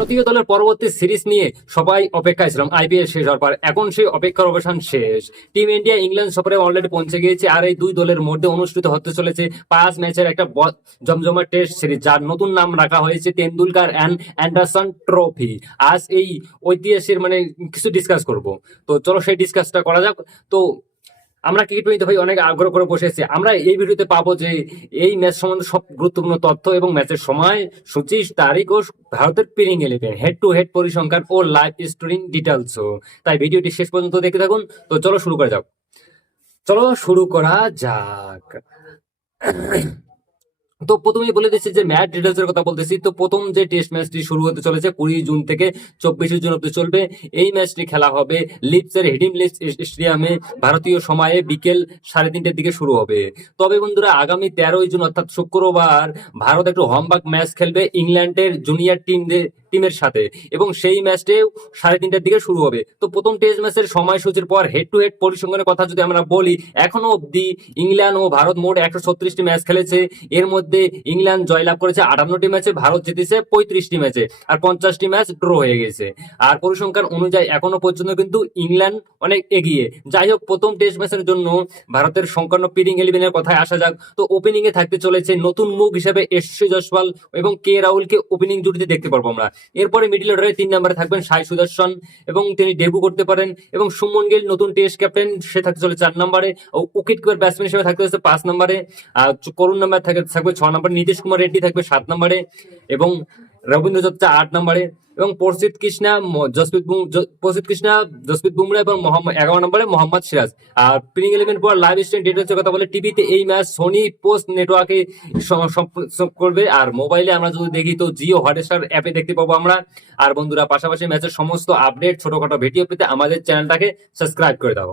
ভারতীয় দলের পরবর্তী সিরিজ নিয়ে সবাই অপেক্ষায় ছিলাম আইপিএল শেষ হওয়ার পর। এখন সেই অপেক্ষার অবসান শেষ। টিম ইন্ডিয়া ইংল্যান্ড সফরে অলরেডি পৌঁছে গিয়েছে, আর এই দুই দলের মধ্যে অনুষ্ঠিত হতে চলেছে 5 ম্যাচের একটা জমজমা টেস্ট সিরিজ, যার নতুন নাম রাখা হয়েছে তেন্ডুলকার অ্যান্ড অ্যান্ডারসন ট্রফি। আজ এই ঐতিহাসিক কিছু ডিসকাস করব। তো চলো সেই ডিসকাসটা করা যাক। তো আমরা ক্রিকেট প্রেমীতে ভাই অনেক আগ্রহ করে বসেছি। আমরা এই ভিডিওতে পাবো যে এই ম্যাচ সম্বন্ধে সব গুরুত্বপূর্ণ তথ্য এবং ম্যাচের সময়, সূচি, তারিখ ও ভারতের প্লেইং 11, হেড টু হেড পরিসংখ্যান ও লাইভ স্টোরিং ডিটেলসও। তাই ভিডিওটি শেষ পর্যন্ত দেখতে থাকুন। তো চলো শুরু করা যাক। তো প্রথমেই বলে দিচ্ছি যে ম্যাচ ডিটেলস এর কথা বলতেছি। তো প্রথম যে টেস্ট ম্যাচটি শুরু হতে চলেছে 20 জুন থেকে 24 জুন অব্দি চলবে। এই ম্যাচটি খেলা হবে লিডসের হেডিং লিডস স্টেডিয়ামে। ভারতীয় সময়ে বিকেল 3:30টার দিকে শুরু হবে। তবে বন্ধুরা, আগামী 13 জুন অর্থাৎ শুক্রবার ভারত একটু হোমওয়ার্ক ম্যাচ খেলবে ইংল্যান্ডের জুনিয়র টিমের সাথে, এবং সেই ম্যাচটাও 3:30টার দিকে শুরু হবে। তো প্রথম টেস্ট ম্যাচের সময়সূচির পর হেড টু হেড পরিসংখ্যানের কথা যদি আমরা বলি, এখনো অব্দি ইংল্যান্ড ও ভারত মোট 136টি ম্যাচ খেলেছে। এর মধ্যে ইংল্যান্ড জয়লাভ করেছে 58টি ম্যাচে, ভারত জিতেছে 35টি ম্যাচে, আর 50টি ম্যাচ ড্র হয়ে গেছে। আর পরিসংখ্যান অনুযায়ী এখনো পর্যন্ত কিন্তু ইংল্যান্ড অনেক এগিয়ে। যাই হোক, প্রথম টেস্ট ম্যাচের জন্য ভারতের সংকীর্ণ প্লেইং 11-এর কথায় আসা যাক। তো ওপেনিং এ থাকতে চলেছে নতুন মুখ হিসেবে এসসি জয়সওয়াল এবং কে রাহুলকে ওপেনিং জুটিতে দেখতে পারবো আমরা। এরপরে মিডল অর্ডারে 3 নম্বরে থাকবেন সাই সুদর্শন, এবং তিনি ডেবিউ করতে পারেন। এবং সুমন গিল নতুন টেস্ট ক্যাপ্টেন, সে থাকতে চলে 4 নম্বরে। উইকেট কিপার ব্যাটসম্যান হিসেবে থাকতে চলেছে 5 নম্বরে। আর করুণ নাম্বার থাকবে 6 নম্বরে। নীতিশ কুমার রেড্ডি থাকবে 7 নম্বরে, এবং রবীন্দ্র জাদেজা 8 নম্বরে, এবং প্রসিদ্ধ কৃষ্ণা, জসপ্রীত বুমরা এবং 11 নম্বরে মোহাম্মদ সিরাজ। আর প্লেইং 11 পর লাইভ স্ট্রিম ডিটেলসের কথা বলে, টিভিতে এই ম্যাচ সোনি পোস্ট নেটওয়ার্কে করবে, আর মোবাইলে আমরা যদি দেখি তো জিও হটস্টার অ্যাপে দেখতে পাবো আমরা। আর বন্ধুরা, পাশাপাশি ম্যাচের সমস্ত আপডেট ছোটখাটো ভিডিও পেতে আমাদের চ্যানেলটাকে সাবস্ক্রাইব করে দাও।